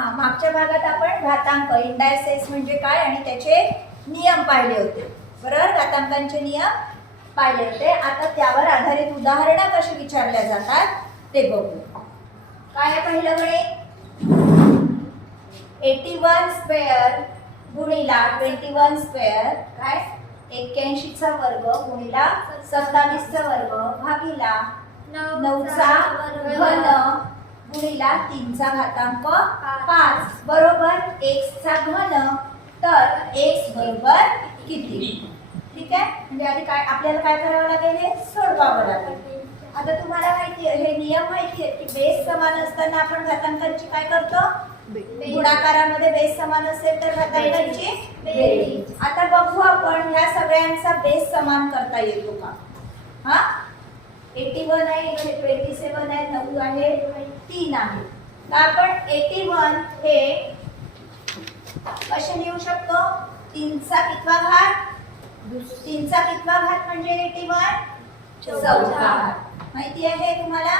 हा, मागच्या भागात आपण घातांक इंडायसेस म्हणजे काय आणि त्याचे नियम पाहिले होते, बरोबर? घातांकांचे नियम पाहिले होते. आता त्यावर आधारित उदाहरणं कशी विचारल्या जातात ते बघू. काय आहे पहिलं गणित? 81 स्क्वेअर गुणिला 21 स्क्वेअर काय 81 चा वर्ग गुणिला 27 चा वर्ग भागिला 9 चा घन गुणिला 3 चा घातांक 5 बरोबर x चा घन. तर x बरोबर किती? ठीक आहे, म्हणजे आधी काय आपल्याला काय करावं लागेल? हे सोडवावं लागेल. आता तुम्हाला माहिती आहे, हे नियम माहिती आहे की बेस समान असताना आपण घातांकांची काय करतो? गुणाकारामध्ये बेस समान असेल तर घातांकांची बेरीज. आता बघू आपण ह्या सगळ्यांचा बेस समान करता येतो का? हा, 81 आहे, इकडे 27 आहे, 9 आहे, 3 आहे. तर आपण 81 हे कसे लिहू शकतो? 3 चा कितवा घात? 3 चा कितवा घात म्हणजे 81 चौथा घात. माहिती आहे तुम्हाला?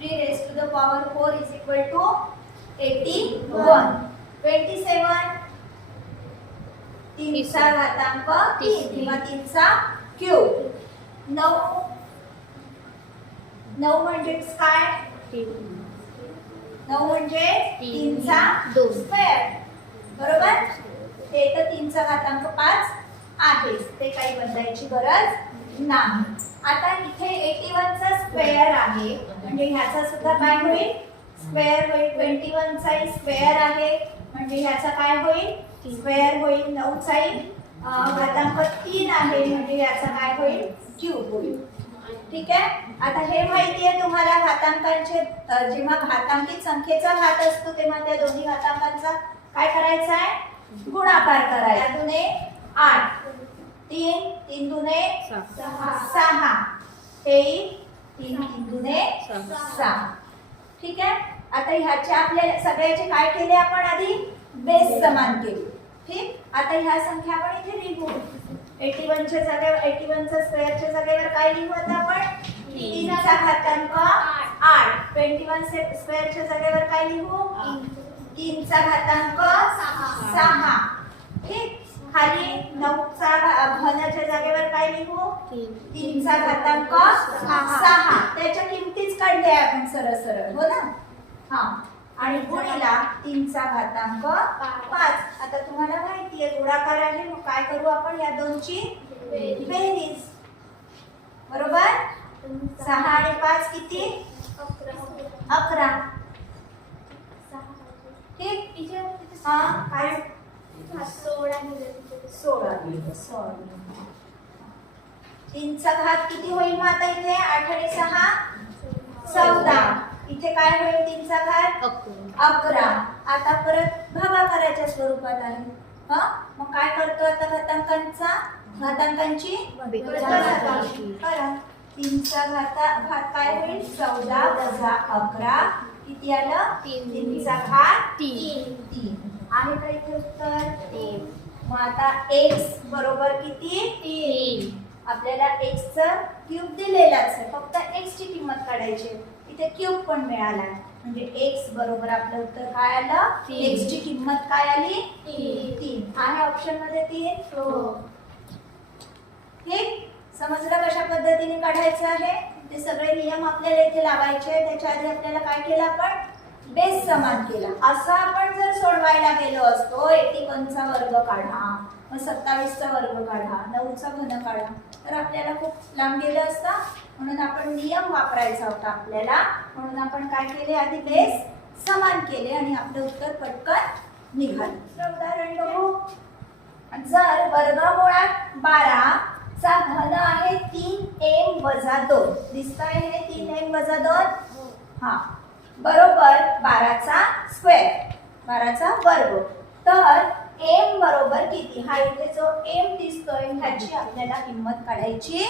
3 raised to the power 4 is equal to 81. 27 3 चा घातांक 3 किंवा 3 चा क्यूब. 9 म्हणजे काय? 9 म्हणजे 3 चा स्क्वेअर बरोबर. ते तर 3 चा घातांक 5 आहे, ते काही बदलायची गरज नाही. आता इथे 81 चा स्क्वेअर आहे म्हणजे ह्याचा सुद्धा काय होईल? स्क्वेअर होईल. 21 चा स्क्वेअर आहे म्हणजे ह्याचा काय होईल? स्क्वेअर होईल. 9 चा घातांक 3 आहे म्हणजे याचा काय होईल? क्यूब होईल. ठीक आहे. आता हे माहिती आहे तुम्हाला घातांकांचे जेव्हा घातांकित संख्येचा घात असतो तेव्हा त्या दोन्ही घातांकांचा काय करायचा आहे? गुणाकार करायचा. 2 दुने 8 3 3 दुने 6 हे 3 3 दुने 6. ठीक आहे. आता ह्याचे आपल्या सगळ्याचे काय केले आपण? आधी बेस समान केले. ठीक. आता ह्या संख्या आपण इथे लिहू. 81 च्या जागेवर 81 च्या स्क्वेअरच्या जागेवर काय लिहू आता आपण? 3 चा घातांक 8. 21 स्क्वेअरच्या जागेवर काय लिहू? 3 चा घातांक 6. ठीक. खाली 9 चा घनाच्या जागेवर काय लिहू? 3 चा घातांक 6. त्याच्या किमतीच काढल्या आपण सरळ सरळ, हो ना? हा, आणि गुणिला 3 चा घातांक 5. आता तुम्हाला माहिती आहे गुणाकार आहे, मग काय करू आपण? या दोनची बेरीज बरोबर. 6 आणि 5 किती? 11. ठीक. हा, काय 16. 3 चा घात किती होईल मग आता इथे? 8 आणि 6 14. इथे काय होईल? 3 चा घात 11. आता परत भागाकाराच्या स्वरूपात आहे. हा, मग काय करतो आता? घातांकांची करा. 3 चा घात काय होईल? 14 वजा 11 किती आलं? 3 चा घात 3. आहे का इथे उत्तर? 3. मग आता x बरोबर किती? 3. आपल्याला x चा क्यूब दिलेलाच आहे, फक्त x ची किंमत काढायची. इथे क्यूब पण मिळाला म्हणजे x बरोबर आपलं उत्तर काय आलं? x ची किंमत काय आली? 3. आहे ऑप्शन मध्ये 3. हो. ठीक. समजलं कशा पद्धतीने काढायचं आहे? ते सगळे नियम आपल्याला इथे लावायचे. त्याच्या आधी आपल्याला काय केलं? आपण बेस समान केला. असं आपण जर सोडवायला गेलो असतो 81 चा वर्ग काढा, मग 27 चा वर्ग काढा, 9 चा घन काढा, तर आपल्याला खूप लांब गेलं असतं. म्हणून आपण नियम वापरायचा होता आपल्याला. म्हणून आपण काय केले? आधी बेस समान केले आणि आपलं उत्तर पटकन निघालं. उदाहरण बघू. जर वर्गमुळात 12 चा घन आहे 3m वजा 2. दिसतंय हे 3m वजा 2? हा, बरोबर 12 चा स्क्वेअर, 12 चा वर्ग. तर m बरोबर किती? हा इथे जो m दिसतोय ह्याची आपल्याला किंमत काढायची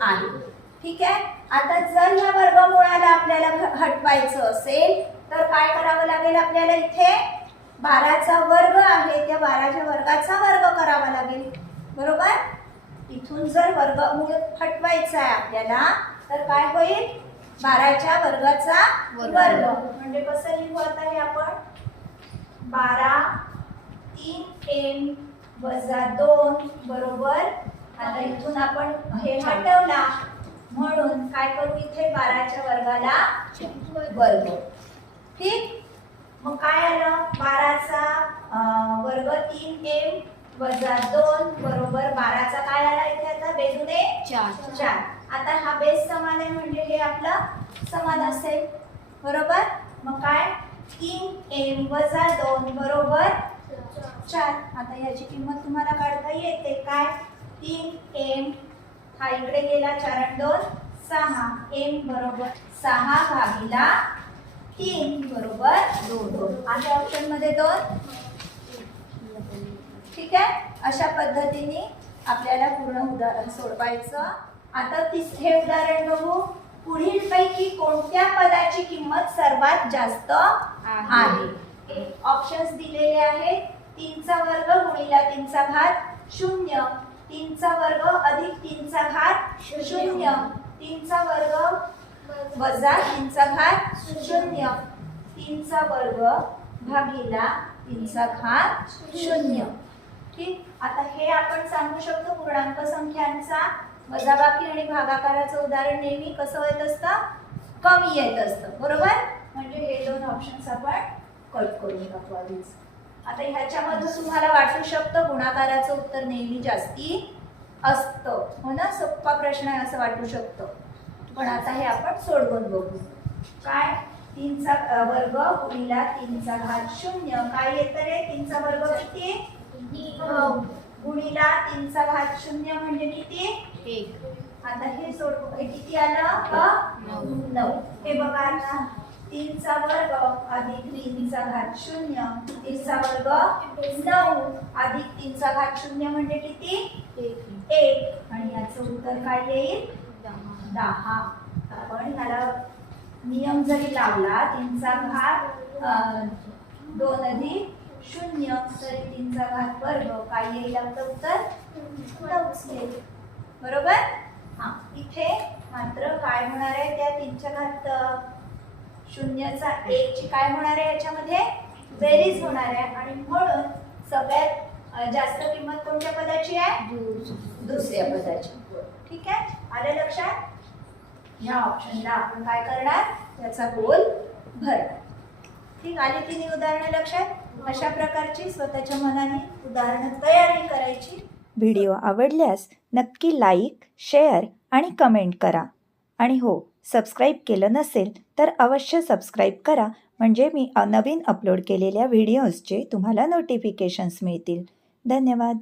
आहे. ठीक आहे. आता जर या वर्गमुळाला आपल्याला हटवायचं असेल तर काय करावं लागेल आपल्याला? इथे 12 चा वर्ग आहे, त्या 12 च्या वर्गाचा वर्ग करावा लागेल बरोबर. इथून जर वर्गमूळ हटवायचं आहे आपल्याला तर काय होईल? 12 च्या वर्गाचा वर्ग. म्हणजे कसं लिहू आता हे आपण? 12 3m वजा 2 बरोबर. आता इथून आपण हे हटवला म्हणून काय करू, इथे 12च्या वर्गाला वर्ग. ठीक. मग काय आलं, 12चा वर्ग 3m वजा 2 बरोबर 12चा काय आला इथे, आता बेदुने 4. आता हा बेस समान आहे म्हणजे हे आपलं समान असेल बरोबर. मग काय 3m वजा 2 बरोबर 4. आता याची किंमत तुम्हाला काढता येते. काय 3m हा इकडे गेला 4 आणि 2 6. m बरोबर 6 भागिला 3 बरोबर 2. आहे ऑप्शन मध्ये 2. ठीक आहे. अशा पद्धतीने आपल्याला पूर्ण उदाहरण सोडवायचं. आता हे उदाहरण बघू. पुढील पैकी कोणत्या पदाची किंमत सर्वात जास्त आहे. ऑप्शन्स दिलेले आहेत. 3चा वर्ग गुणिला 3चा घात 0, 3चा वर्ग अधिक 3चा घात 0, 3चा वर्ग वजा 3चा घात 0, 3चा वर्ग भागिला 3चा घात 0. ठीक. आता हे आपण सांगू शकतो पूर्णांक संख्यांचा वजाबाकी आणि भागाकाराचं उदाहरण नेहमी कसं येत असतं, कमी येत असतं बरोबर. म्हणजे हे 2 ऑप्शन्स आपण कट करून टाकू आधीच. आता ह्याच्यामध्ये तुम्हाला वाटू शकतं गुणाकाराचं उत्तर नेहमी जास्ती असतं, हो ना. सोपा प्रश्न आहे असं वाटू शकतं. पण आता हे आपण सोडवून बघू. काय 3चा वर्ग गुणिला 3चा घात 0. काय येतं रे, 3चा वर्ग किती, 9 गुणिला 3चा घात 0 म्हणजे किती, 1. आता हे सोडवू. हे किती आलं, 9. हे बघा आता 3चा वर्ग अधिक 3चा घात 0, 3चा वर्ग 9 अधिक 3चा घात 0 म्हणजे किती, 1. आणि याचं उत्तर काय येईल, 10. आपण ह्याला नियम जरी लावला 3चा घात 2 अधिक 0 तरी 3चा घात वर्ग काय येईल आपलं उत्तर 9 येईल बरोबर. हा इथे मात्र काय होणार आहे, त्या 3च्या घात 0चा 1 ची काय होणार आहे, याच्यामध्ये बेरीज होणार आहे. आणि म्हणून सगळ्यात जास्त किंमत कोणत्या पदाची आहे, दुसऱ्या पदाची. ठीक आहे. आलं लक्षात. या ऑप्शनला आपण काय करणार, त्याचा गोल भरणार. ठीक. आली 3 उदाहरणं लक्षात. अशा प्रकारची स्वतःच्या मनाने उदाहरणं तयारी करायची. व्हिडिओ आवडल्यास नक्की लाईक, शेअर आणि कमेंट करा. आणि हो, सबस्क्राईब केलं नसेल तर अवश्य सबस्क्राईब करा, म्हणजे मी नवीन अपलोड केलेल्या व्हिडिओजचे तुम्हाला नोटिफिकेशन्स मिळतील. धन्यवाद.